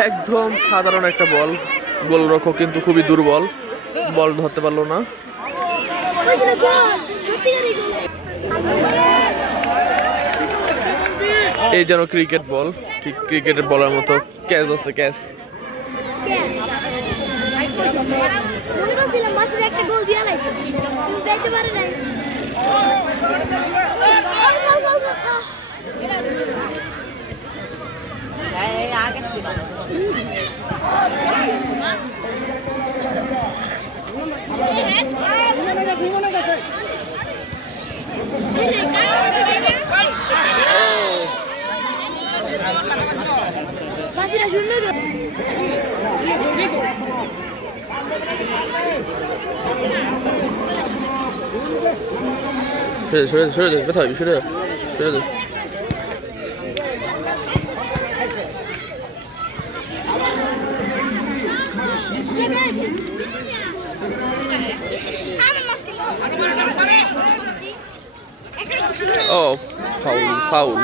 একদম সাধারণ একটা বল, গোলরক্ষক কিন্তু খুবই দুর্বল, বল ধরতে পারলো না। এই যেন ক্রিকেট বল, ঠিক ক্রিকেটের বলের মতো ক্যাচ আছে, ক্যাচ। সরে দে, কোথায় সরে দে। ও ফাউল।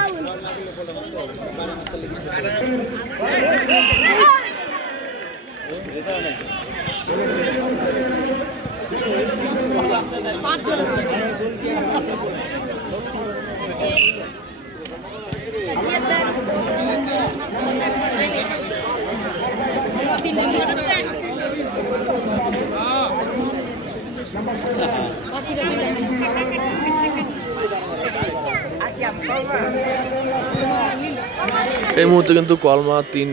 এই মুহূর্তে কিন্তু কলমা 3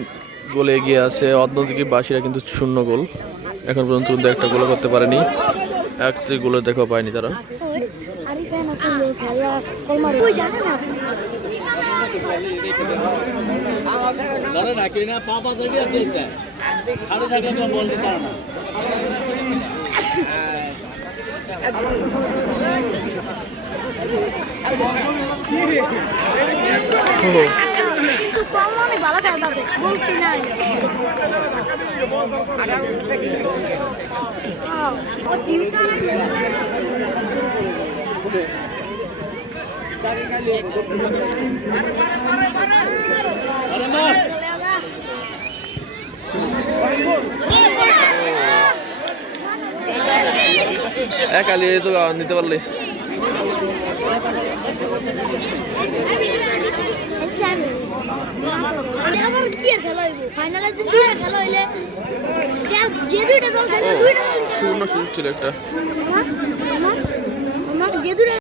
গোলে এগিয়ে আছে, অন্যদিকে বাসিরা কিন্তু 0 গোল। এখন পর্যন্ত কিন্তু একটা গোল করতে পারেনি, একটি গোলের দেখা পায়নি তারা। একালি তো নিতে পারলে আবার কি খেলা হইব? ফাইনালে দুইটা খেলা হইলে যে দুইটা দল খেলে দুইটা দল 0 ছিল একটা। যে দুইটা